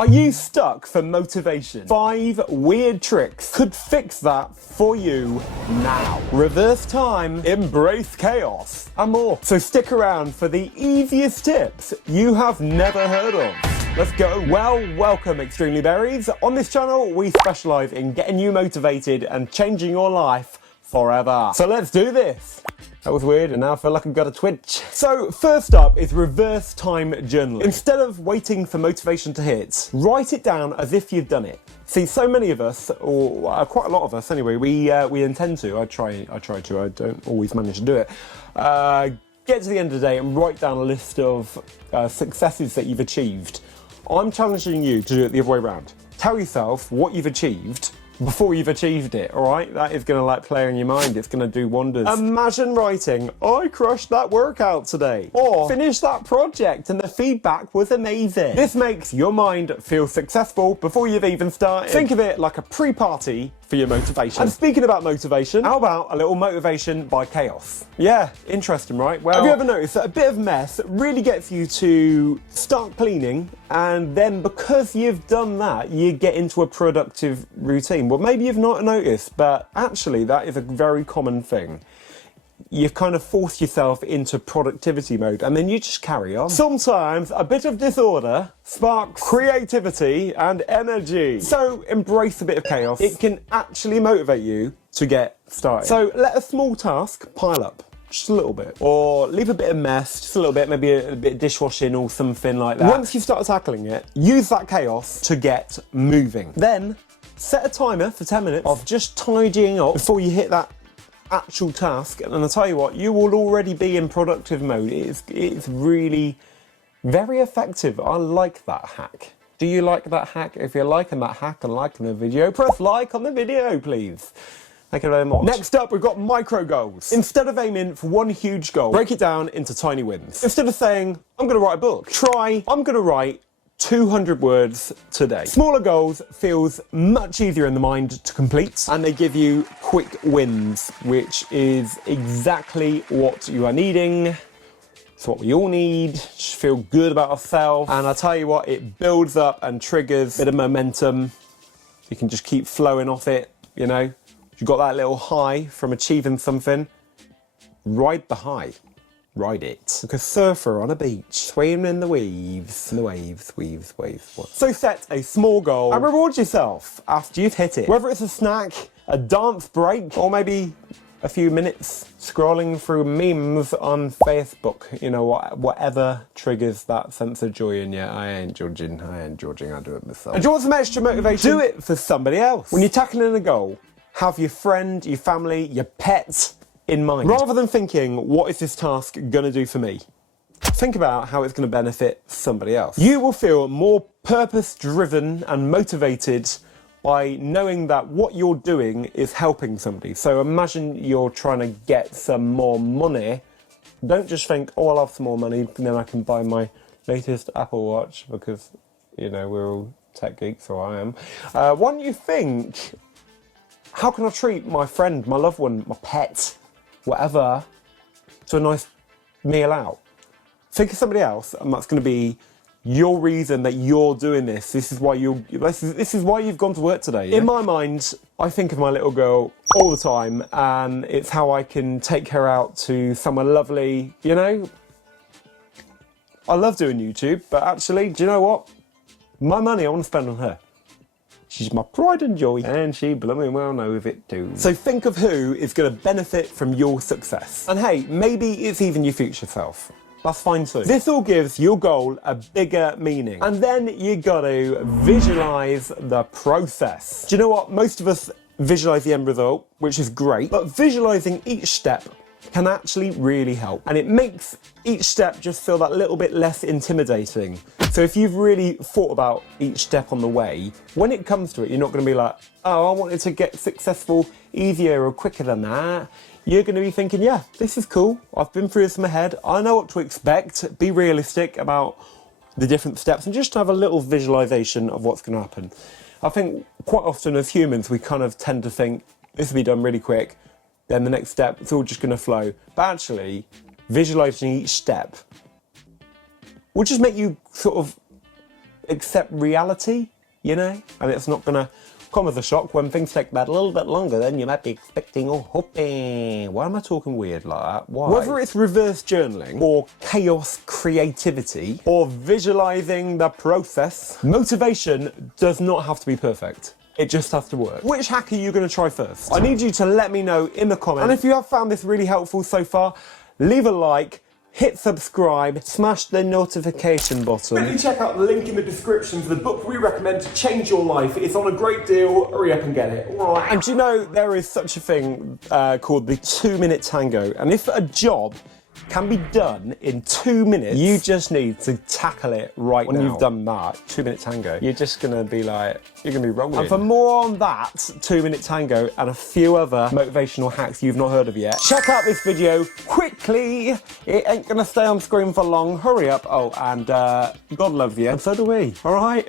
Are you stuck for motivation? 5 weird tricks could fix that for you now. Reverse time, embrace chaos, and more. So stick around for the easiest tips you have never heard of. Let's go. Well, welcome Extremely Berries. On this channel, we specialise in getting you motivated and changing your life forever. So let's do this. That was weird, and now I feel like I've got a twitch. So first up is reverse time journaling. Instead of waiting for motivation to hit, write it down as if you've done it. See, so many of us, or quite a lot of us anyway, we intend to. I try to. I don't always manage to do it. Get to the end of the day and write down a list of successes that you've achieved. I'm challenging you to do it the other way around. Tell yourself what you've achieved before you've achieved it, all right? That is gonna play on your mind. It's gonna do wonders. Imagine writing, I crushed that workout today, or finished that project and the feedback was amazing. This makes your mind feel successful before you've even started. Think of it like a pre-party for your motivation. And speaking about motivation, how about a little motivation by chaos? Yeah, interesting, right? Well, have you ever noticed that a bit of mess really gets you to start cleaning, and then because you've done that, you get into a productive routine? Well, maybe you've not noticed, but actually that is a very common thing. You've kind of forced yourself into productivity mode and then you just carry on. Sometimes a bit of disorder sparks creativity and energy. So embrace a bit of chaos. It can actually motivate you to get started. So let a small task pile up. Just a little bit. Or leave a bit of mess, just a little bit, maybe a bit of dishwashing or something like that. Once you start tackling it, use that chaos to get moving. Then set a timer for 10 minutes of just tidying up before you hit that actual task, and I'll tell you what, you will already be in productive mode. It's really very effective. I like that hack. Do you like that hack? If you're liking that hack and liking the video, press like on the video, please. Thank you very much. Next up, we've got micro goals. Instead of aiming for one huge goal, break it down into tiny wins. Instead of saying, I'm gonna write a book, try, I'm gonna write 200 words today. Smaller goals feels much easier in the mind to complete, and they give you quick wins, which is exactly what you are needing. It's what we all need. Just feel good about ourselves. And I tell you what, it builds up and triggers a bit of momentum. You can just keep flowing off it, you know. You've got that little high from achieving something. Ride the high. Ride it. Like a surfer on a beach, swimming in the waves. Waves. So set a small goal and reward yourself after you've hit it. Whether it's a snack, a dance break, or maybe a few minutes scrolling through memes on Facebook. You know, whatever triggers that sense of joy in you. I ain't judging, I do it myself. And do you want some extra motivation? Do it for somebody else. When you're tackling a goal, have your friend, your family, your pets in mind. Rather than thinking, what is this task gonna do for me? Think about how it's gonna benefit somebody else. You will feel more purpose-driven and motivated by knowing that what you're doing is helping somebody. So imagine you're trying to get some more money. Don't just think, oh, I'll have some more money and then I can buy my latest Apple Watch because, you know, we're all tech geeks, or I am. Why don't you think, how can I treat my friend, my loved one, my pet, whatever, to a nice meal out? Think of somebody else, and that's going to be your reason that you're doing this. This is why you've gone to work today. Yeah? In my mind, I think of my little girl all the time, and it's how I can take her out to somewhere lovely. You know, I love doing YouTube, but actually, do you know what? My money I want to spend on her. She's my pride and joy, and she blooming well knows it too. So think of who is going to benefit from your success. And hey, maybe it's even your future self. That's fine too. This all gives your goal a bigger meaning. And then you got to visualize the process. Do you know what? Most of us visualize the end result, which is great, but visualizing each step can actually really help. And it makes each step just feel that little bit less intimidating. So if you've really thought about each step on the way, when it comes to it, you're not going to be like, oh, I wanted to get successful easier or quicker than that. You're going to be thinking, yeah, this is cool. I've been through this in my head. I know what to expect. Be realistic about the different steps and just have a little visualization of what's going to happen. I think quite often as humans, we kind of tend to think this will be done really quick. Then the next step, it's all just going to flow. But actually, visualizing each step will just make you sort of accept reality, you know, and it's not gonna come as a shock when things take that a little bit longer than you might be expecting or hoping. Why am I talking weird like that? Why? Whether it's reverse journaling or chaos creativity or visualizing the process, motivation does not have to be perfect. It just has to work. Which hack are you going to try first? I need you to let me know in the comments. And if you have found this really helpful so far, leave a like, hit subscribe, smash the notification button. Quickly check out the link in the description for the book we recommend to change your life. It's on a great deal. Hurry up and get it. All right. And do you know there is such a thing called the 2-minute tango? And if a job can be done in 2 minutes, you just need to tackle it right now. When you've done that 2-minute tango, you're just gonna be like, you're gonna be rolling. And for more on that 2-minute tango and a few other motivational hacks you've not heard of yet, check out this video quickly. It ain't gonna stay on screen for long. Hurry up. Oh, and God loves you, and so do we. All right.